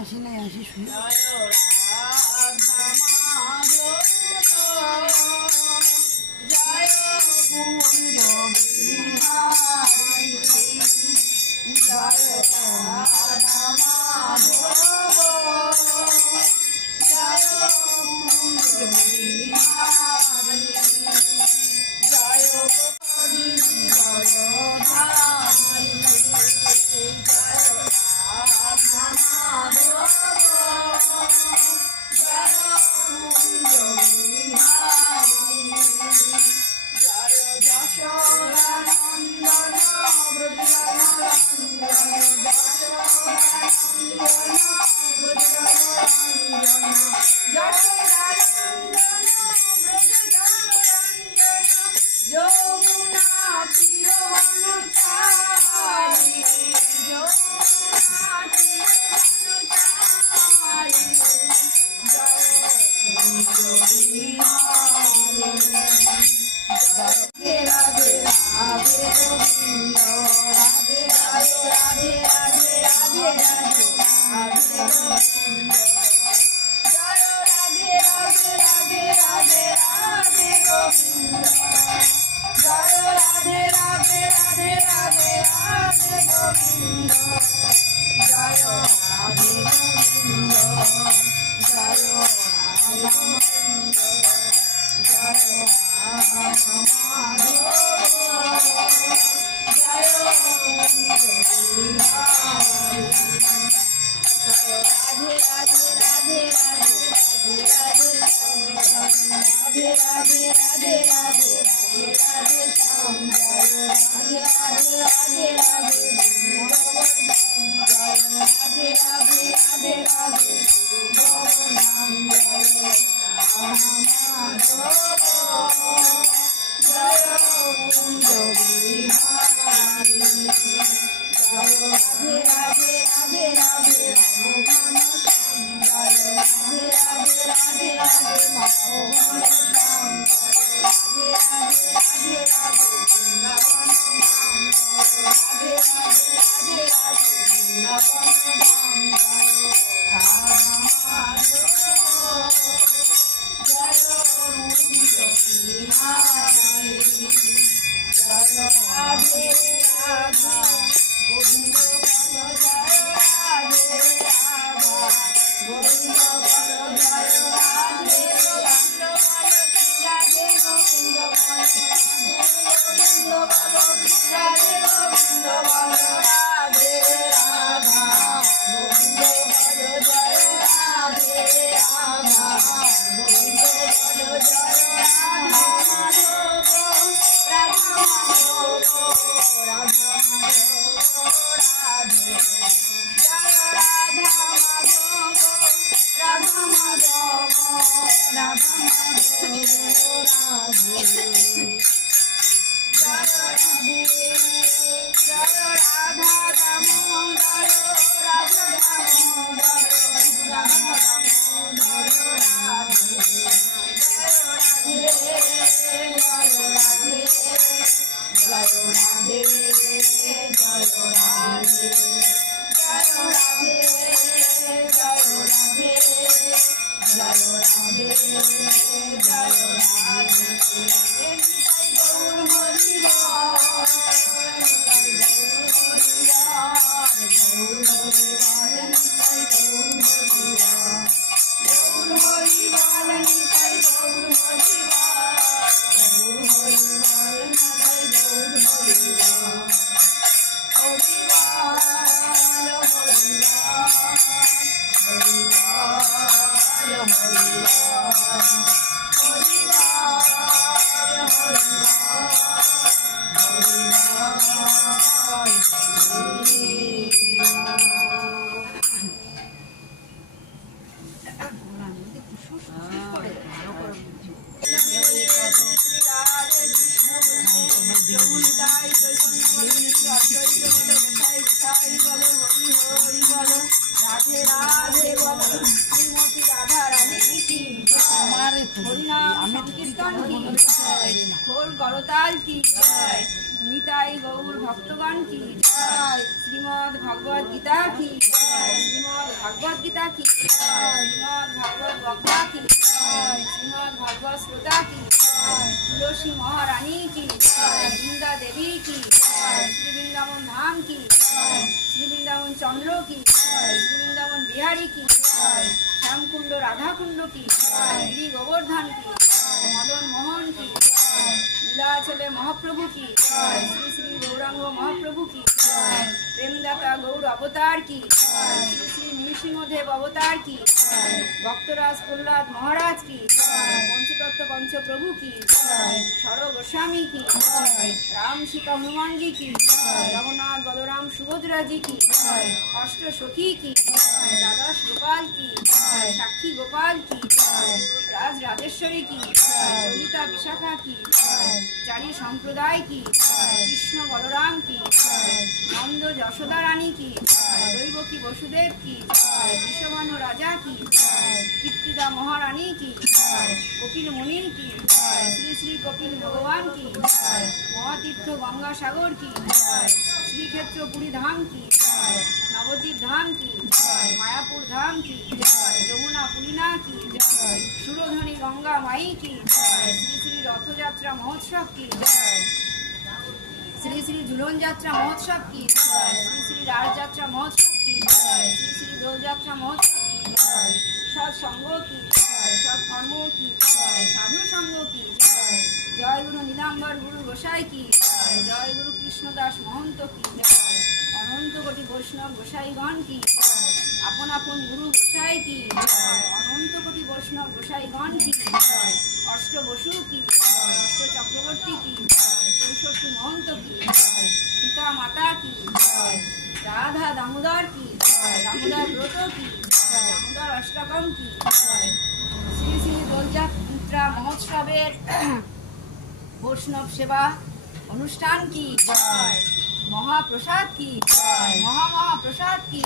আসি নাই আসি শুনি ভক্তগণ কি শ্রীমদ ভগবদ গীতা কি শ্রীমদ ভগবদ গীতা কি শ্রীমদ ভগবদ বক্তা কি শ্রীমদ ভগবদ শ্রোতা কি তুলসী মহারানী কি বৃন্দা দেবী কি শ্রী বৃন্দাবন ধাম কি শ্রী বৃন্দাবন চন্দ্র কি শ্রী বৃন্দাবন বিহারী কি শ্যামকুণ্ড রাধাকুণ্ড কি গিরি গোবর্ধন কি মদন মোহন কি লীলাচলে মহাপ্রভু কি শ্রী শ্রী গৌরাঙ্গ মহাপ্রভু কি প্রেমদাতা গৌর অবতার কি শ্রী শ্রী নৃসিংহদেব অবতার কি ভক্তরাজ প্রহ্লাদ মহারাজ কি পঞ্চতত্ত্ব পঞ্চপ্রভু কি সর গোস্বামী কি রাম সীতা হনুমানজি কি জগন্নাথ বলরাম সুভদ্রাজি কি অষ্ট সখী কি দ্বাদশ গোপাল কি সাক্ষী গোপাল কি রাজ রাজেশ্বরী কি ললিতা বিশাখা কি চারি সম্প্রদায় কি কৃষ্ণ বলরাম কি নন্দ যশোদা রানী কি দৈবকী বসুদেব কি বৃষভানু রাজা কি কীর্তিদা মহারানী কি কপিল মুনি কি শ্রী শ্রী কপিল ভগবান কি মহাতীর্থ গঙ্গাসাগর কি শ্রীক্ষেত্র পুরী ধাম কি নবদ্বীপ ধাম কি মায়াপুর ধাম কি যমুনা পুলিনা কি সুরধনী গঙ্গা মাই কি শ্রী শ্রী রথযাত্রা মহোৎসব কি শ্রী শ্রী ঝুলন যাত্রা মহোৎসব কি শ্রী শ্রী রাজযাত্রা মহোৎসব কি শ্রী শ্রী দোলযাত্রা মহোৎসব কি সৎসঙ্গ কি সৎকর্ম কি সাধু সঙ্গ কি জয় গুরু নীলাম্বর গুরু গোসাই কি জয় গুরু কৃষ্ণদাস মহন্ত কি অনন্ত কোটি বৈষ্ণব গোসাইগণ কি আপন আপন গুরু গোসাই কি অনন্ত কোটি বৈষ্ণব গোসাইগণ কি অষ্ট বসু কি অষ্ট চক্রবর্তী কি চৌষট্টি মহন্ত কি পিতা মাতা কি রাধা দামোদর কি দামোদর ব্রত কি দামোদর অষ্টকম কি শ্রী শ্রী দোলযাত্রা মহোৎসবের বৈষ্ণব সেবা অনুষ্ঠান কি মহাপ্রসাদ কি মহাপ্রসাদ কি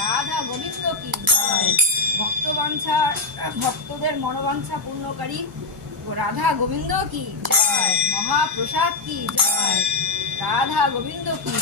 রাধা গোবিন্দ কি ভক্তবাঞ্ছা ভক্তদের মনোবাঞ্ছা পূর্ণকারী রাধা গোবিন্দ কি মহাপ্রসাদ কি রাধা গোবিন্দ কি